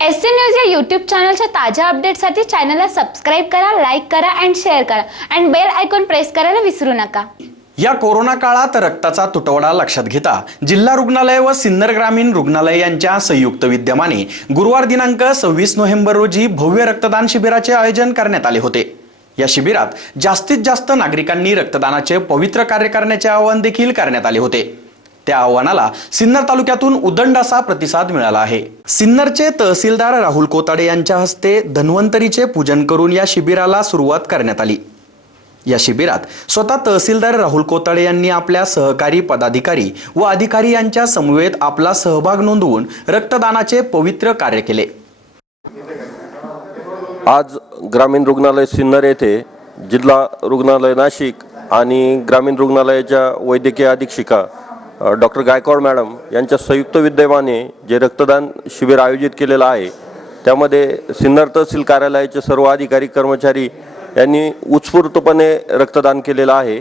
SC news या YouTube चॅनलच्या ताज्या अपडेट्ससाठी चॅनलला सबस्क्राइब करा, लाईक करा आणि शेअर करा आणि बेल आयकॉन प्रेस करायला विसरू नका। या कोरोना काळात रक्ताचा तुटवडा लक्षात घेता जिल्हा रुग्णालय व सिन्नर ग्रामीण रुग्णालय यांच्या संयुक्त विद्यमाने गुरुवार दिनांक 26 नोव्हेंबर रोजी भव्य रक्तदान शिबिराचे आयोजन करण्यात आले होते। या शिबिरात जास्तीत जास्त नागरिकांनी रक्तदानाचे पवित्र कार्य करण्याचे आवाहन देखील करण्यात आले होते। त्या आव्हानाला सिन्नर तालुक्यातून उदंड असा प्रतिसाद मिळाला आहे। सिन्नरचे तहसीलदार राहुल कोताडे यांच्या हस्ते धन्वंतरीचे पूजन करून या शिबिराला सुरुवात करण्यात आली। या शिबिरात स्वतः तहसीलदार राहुल कोताडे यांनी आपल्या सहकारी पदाधिकारी व अधिकारी यांच्या समवेत आपला सहभाग नोंदवून रक्तदानाचे पवित्र कार्य केले। आज ग्रामीण रुग्णालय सिन्नर येथे जिल्हा रुग्णालय नाशिक आणि ग्रामीण रुग्णालयाच्या वैद्यकीय अधीक्षिका डॉक्टर गायकवाड मॅडम यांच्या संयुक्त विद्यमाने जे रक्तदान शिबिर आयोजित केलेलं आहे, त्यामध्ये सिन्नर तहसील कार्यालयाचे सर्व अधिकारी कर्मचारी यांनी उत्स्फूर्तपणे रक्तदान केलेलं आहे।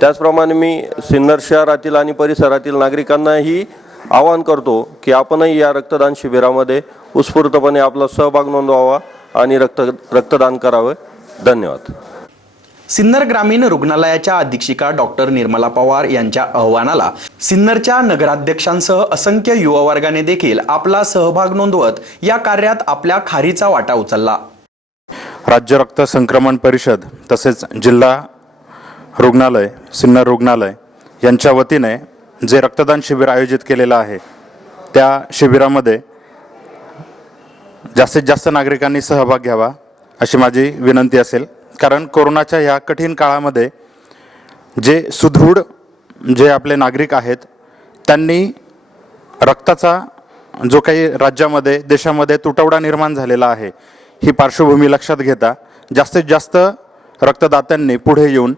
त्याचप्रमाणे मी सिन्नर शहरातील आणि परिसरातील नागरिकांनाही आवाहन करतो की आपणही या रक्तदान शिबिरामध्ये उत्स्फूर्तपणे आपला सहभाग नोंदवावा आणि रक्तदान करावे। धन्यवाद। सिन्नर ग्रामीण रुग्णालयाच्या अधीक्षिका डॉक्टर निर्मला पवार यांच्या आव्हानाला सिन्नरच्या नगराध्यक्षांसह असंख्य युवा वर्गाने देखील आपला सहभाग नोंदवत या कार्यात आपल्या खारीचा वाटा उचलला। राज्य रक्त संक्रमण परिषद तसेच जिल्हा रुग्णालय सिन्नर रुग्णालय यांच्या वतीने जे रक्तदान शिबिर आयोजित केलेलं आहे, त्या शिबिरामध्ये जास्तीत जास्त नागरिकांनी सहभाग घ्यावा अशी माझी विनंती असेल। कारण कोरोनाच्या या कठीण काळामध्ये जे सुदृढ जे आपले नागरिक आहेत, त्यांनी रक्ताचा जो काही राज्यामध्ये देशामध्ये तुटवडा निर्माण झालेला आहे, ही पार्श्वभूमी लक्षात घेता जास्तीत जास्त रक्तदात्यांनी पुढे येऊन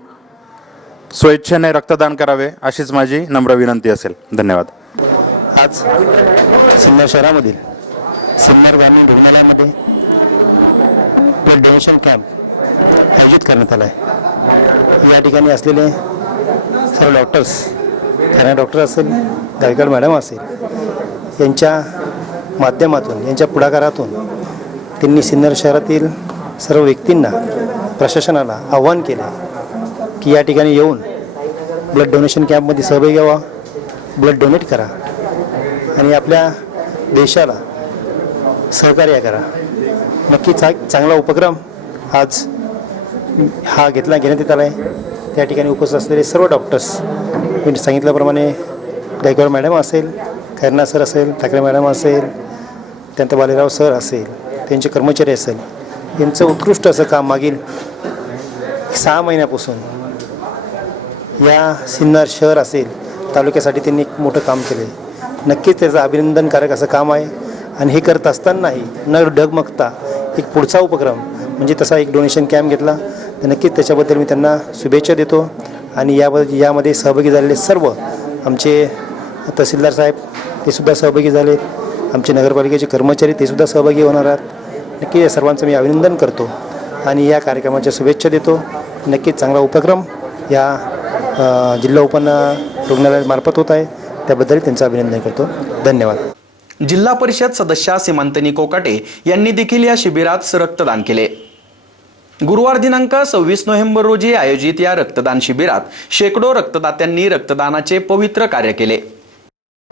स्वेच्छेने रक्तदान करावे अशीच माझी नम्र विनंती असेल। धन्यवाद। आज सिन्नर शहरामधील सिन्नर ग्रामीण रुग्णालयामध्ये ब्लड डोनेशन कॅम्प आयोजित करण्यात आला आहे। या ठिकाणी असलेले सर्व डॉक्टर्स, ठाणे डॉक्टर असेल, गायकवाड मॅडम असेल, यांच्या माध्यमातून यांच्या पुढाकारातून त्यांनी सिन्नर शहरातील सर्व व्यक्तींना, प्रशासनाला आव्हान केले की या ठिकाणी येऊन ब्लड डोनेशन कॅम्पमध्ये सहभागी घ्यावा, ब्लड डोनेट करा आणि आपल्या देशाला सहकार्य करा। नक्कीच हा चांगला उपक्रम आज घेण्यात येत आला आहे। त्या ठिकाणी उपस्थित असलेले सर्व डॉक्टर्स, मी सांगितल्याप्रमाणे गायकवाड मॅडम असेल, खैरना सर असेल, ठाकरे मॅडम असेल, त्यानंतर बालेराव सर असेल, त्यांचे कर्मचारी असेल, यांचं उत्कृष्ट असं काम मागील 6 महिन्यापासून या सिन्नर शहर असेल तालुक्यासाठी त्यांनी एक मोठं काम केले। नक्कीच त्याचं अभिनंदनकारक असं काम आहे आणि हे करत असतानाही न डगमगता एक पुढचा उपक्रम म्हणजे तसा एक डोनेशन कॅम्प घेतला, तर नक्कीच त्याच्याबद्दल मी त्यांना शुभेच्छा देतो। आणि यामध्ये सहभागी झालेले सर्व आमचे तहसीलदार साहेब तेसुद्धा सहभागी झाले, आमचे नगरपालिकेचे कर्मचारी तेसुद्धा सहभागी होणार आहेत। नक्की या सर्वांचं मी अभिनंदन करतो आणि या कार्यक्रमाच्या शुभेच्छा देतो। नक्कीच चांगला उपक्रम या जिल्हा रुग्णालयामार्फत होत आहे, त्याबद्दल त्यांचं अभिनंदन करतो। धन्यवाद। जिल्हा परिषद सदस्या सीमांतनी कोकाटे यांनी देखील या शिबिरात रक्तदान केले। गुरुवार दिनांक 26 नोव्हेंबर रोजी आयोजित या रक्तदान शिबिरात शेकडो रक्तदात्यांनी रक्तदानाचे पवित्र कार्य केले।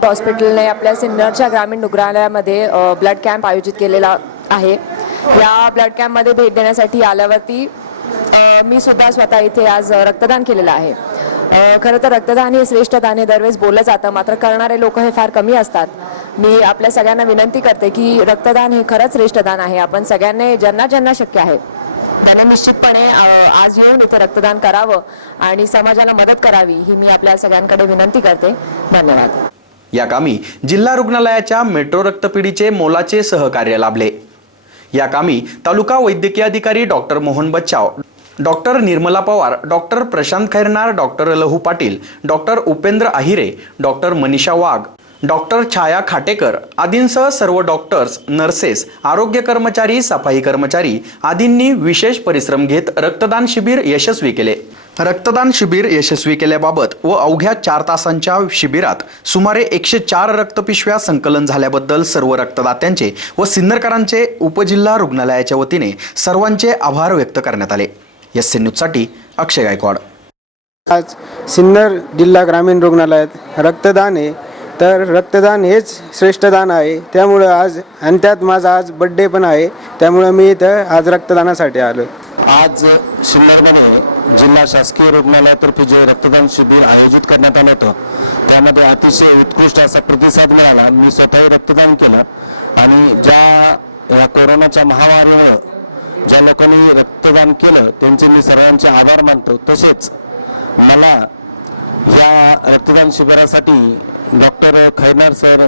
हॉस्पिटलने आपल्या सिन्नरच्या ग्रामीण रुग्णालयामध्ये ब्लड कॅम्प आयोजित केलेला आहे। या ब्लड कॅम्पमध्ये भेट देण्यासाठी आल्यावरती मी सुद्धा स्वतः इथे आज रक्तदान केलेलं आहे। खरं तर रक्तदान हे श्रेष्ठ दान हे दरवेळेस बोललं जातं, मात्र करणारे लोक हे फार कमी असतात। मी आपल्या सगळ्यांना विनंती करते की रक्तदान हे खरंच श्रेष्ठ दान आहे। आपण सगळ्यांनी ज्यांना शक्य आहे त्यांनी निश्चितपणे आज येऊन इथे रक्तदान करावं आणि समाजाला मदत करावी, ही मी आपल्या सगळ्यांकडे विनंती करते। धन्यवाद। या कामी जिल्हा रुग्णालयाच्या मेट्रो रक्तपेढीचे मोलाचे सहकार्य लाभले। या कामी तालुका वैद्यकीय अधिकारी डॉक्टर मोहन बच्चाव, doctor Nirmala Pawar, doctor Prashant Khairnar, doctor लहू पाटील, डॉक्टर उपेंद्र आहिरे, डॉक्टर मनीषा वाघ, डॉक्टर छाया खाटेकर आदींसह सर्व डॉक्टर्स, नर्सेस, आरोग्य कर्मचारी, सफाई कर्मचारी आदींनी विशेष परिश्रम घेत रक्तदान शिबिर यशस्वी केले। रक्तदान शिबिर यशस्वी केल्याबाबत व अवघ्या 4 तासांच्या शिबिरात सुमारे 104 रक्तपिशव्या संकलन झाल्याबद्दल सर्व रक्तदात्यांचे व सिन्नरकरांचे उपजिल्हा रुग्णालयाच्या वतीने सर्वांचे आभार व्यक्त करण्यात आले. SN न्यूजसाठी अक्षय गायकवाड. आज सिन्नर जिल्हा ग्रामीण रुग्णालयात रक्तदान आहे, तर रक्तदान हेच श्रेष्ठ दान आहे. त्यामुळं आज आणि त्यात माझा आज बड्डे पण आहे, त्यामुळं मी इथं आज रक्तदानासाठी आलो. आज सिन्नरमध्ये जिल्हा शासकीय रुग्णालयातर्फे जे रक्तदान शिबिर आयोजित करण्यात आलं होतं त्यामध्ये अतिशय उत्कृष्ट असा प्रतिसाद मिळाला. मी स्वतःही रक्तदान केलं आणि या कोरोनाच्या महामारीमुळे ज्या लोकांनी रक्तदान केलं त्यांचे मी सर्वांचे आभार मानतो. तसेच मला या रक्तदान शिबिरासाठी doctor Khairnar sir,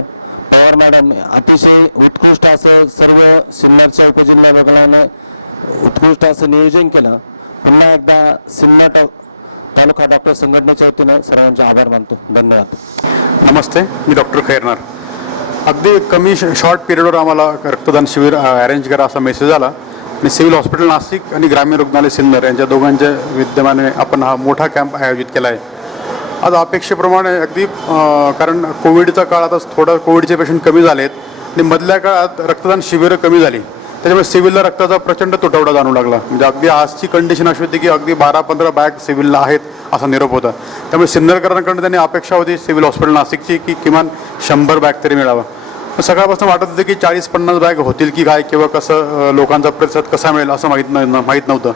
Pawar madam अतिशय उत्कृष्ट असं सर्व सिन्नरच्या उपजिल्हा रुग्णालयाने उत्कृष्ट असं नियोजन केलं. पुन्हा एकदा सिन्नर तालुका डॉक्टर संघटनेच्या वतीनं सर्वांचे आभार मानतो. धन्यवाद. नमस्ते, मी डॉक्टर खैरनार. अगदी कमी शॉर्ट पिरियडवर आम्हाला रक्तदान शिबिर अरेंज करा असा मेसेज आला आणि सिव्हिल हॉस्पिटल नाशिक आणि ग्रामीण रुग्णालय सिन्नर यांच्या दोघांच्या विद्यमाने आपण हा मोठा कॅम्प आयोजित केला आहे. आज अपेक्षेप्रमाणे अगदी कारण कोविडचा काळ आता थोडं कोविडचे पेशंट कमी झाले आहेत आणि मधल्या काळात रक्तदान शिबिरं कमी झाली, त्याच्यामुळे सिव्हिलला रक्ताचा प्रचंड तुटवडा जाणू लागला. म्हणजे अगदी आजची कंडिशन अशी होती की अगदी 12-15 बॅग सिव्हिलला आहेत असा निरोप होता. त्यामुळे सिन्नरकरांकडून त्यांनी अपेक्षा होती सिव्हिल हॉस्पिटल नाशिकची की किमान 100 बॅग तरी मिळावा. सकाळपासून वाटत होतं की 40-50 बॅग होतील की काय किंवा कसं लोकांचा प्रतिसाद कसा मिळेल असं माहीत नव्हतं.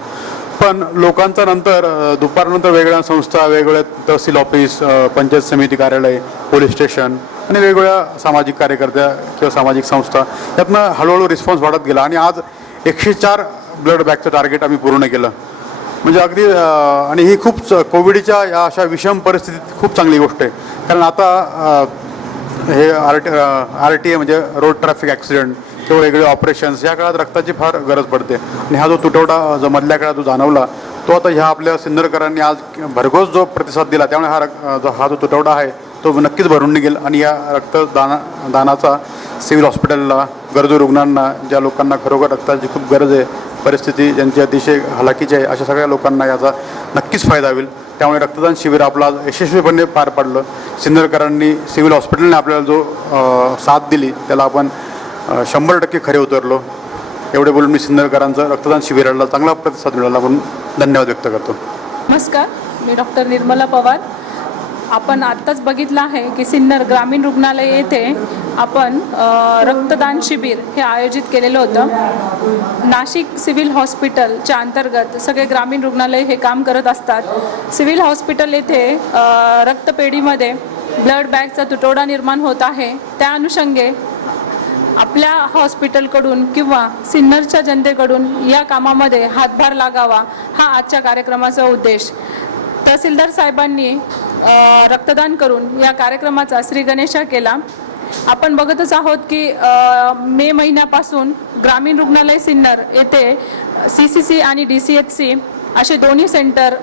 पण लोकांचा नंतर दुपारनंतर वेगवेगळ्या संस्था, वेगवेगळ्या तहसील ऑफिस, पंचायत समिती कार्यालय, पोलीस स्टेशन आणि वेगवेगळ्या सामाजिक कार्यकर्त्या किंवा सामाजिक संस्था यातनं हळूहळू रिस्पॉन्स वाढत गेला आणि आज 104 ब्लड बॅगचं टार्गेट आम्ही पूर्ण केलं. म्हणजे अगदी आणि ही खूप कोविडच्या या अशा विषम परिस्थितीत खूप चांगली गोष्ट आहे. कारण आता हे RTA म्हणजे रोड ट्रॅफिक ॲक्सिडेंट किंवा वेगळे ऑपरेशन्स या काळात रक्ताची फार गरज पडते आणि हा जो तुटवडा जो मधल्या काळात जो जाणवला तो आता ह्या आपल्या सिन्नरकरांनी आज भरघोस जो प्रतिसाद दिला त्यामुळे हा जो तुटवडा आहे तो नक्कीच भरून निघेल आणि या दानाचा सिव्हिल हॉस्पिटलला, गरजू रुग्णांना, ज्या लोकांना खरोखर रक्ताची खूप गरज आहे, परिस्थिती ज्यांची अतिशय हलाखीची आहे अशा सगळ्या लोकांना याचा नक्कीच फायदा होईल. त्यामुळे रक्तदान शिबिर आपला आज यशस्वीपणे पार पडलं. सिन्नरकरांनी, सिव्हिल हॉस्पिटलने आपल्याला जो साथ दिली त्याला आपण 100% खरे उतरलो. एवढे बोलून मी सिन्नरकरांचं रक्तदान शिबिराला चांगला प्रतिसाद मिळाला म्हणून धन्यवाद व्यक्त करतो. नमस्कार, मी डॉक्टर निर्मला पवार. आपण आत्ताच बघितलं आहे की सिन्नर ग्रामीण रुग्णालय येथे आपण रक्तदान शिबिर हे आयोजित केलेलं होतं. नाशिक सिव्हिल हॉस्पिटलच्या अंतर्गत सगळे ग्रामीण रुग्णालय हे काम करत असतात. सिव्हिल हॉस्पिटल येथे रक्तपेढीमध्ये ब्लड बॅगचा तुटवडा निर्माण होत आहे. त्या अनुषंगे आपल्या हॉस्पिटलकडून किंवा सिन्नरच्या जनतेकडून या कामामध्ये हातभार लागावा हा आजच्या कार्यक्रमाचा उद्देश. तहसीलदार साहेबांनी रक्तदान करून या कार्यक्रमाचा श्रीगणेशा केला. आपण बघतच आहोत की मे महिन्यापासून ग्रामीण रुग्णालय सिन्नर येथे CCC आणि DCHC असे दोन्ही सेंटर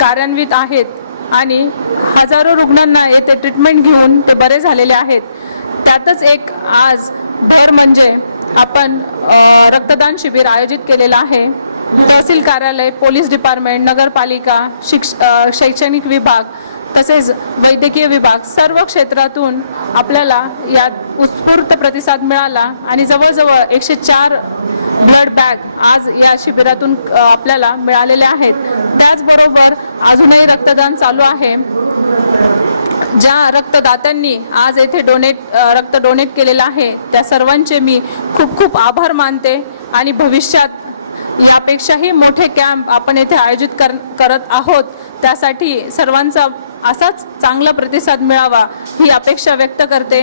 कार्यान्वित आहेत आणि हजारो रुग्णांना येथे ट्रीटमेंट घेऊन ते बरे झालेले आहेत. त्यातच एक आज भर म्हणजे आपण रक्तदान शिबिर आयोजित केलेलं आहे. तहसील कार्यालय, पोलीस डिपार्टमेंट, नगरपालिका, शैक्षणिक विभाग तसेच वैद्यकीय विभाग सर्व क्षेत्रातून आपल्याला या उत्स्फूर्त प्रतिसाद मिळाला आणि जवळजवळ 104 ब्लड बॅग आज या शिबिरातून आपल्याला मिळालेले आहेत. त्याचबरोबर अजूनही रक्तदान चालू आहे. ज्या रक्तदात्यांनी आज येथे रक्त डोनेट केलेलं आहे त्या सर्वांचे मी खूप खूप आभार मानते आणि भविष्यात यापेक्षाही मोठे कॅम्प आपण येथे आयोजित करत आहोत. त्यासाठी सर्वांचा असाच चांगला प्रतिसाद मिळावा ही अपेक्षा व्यक्त करते.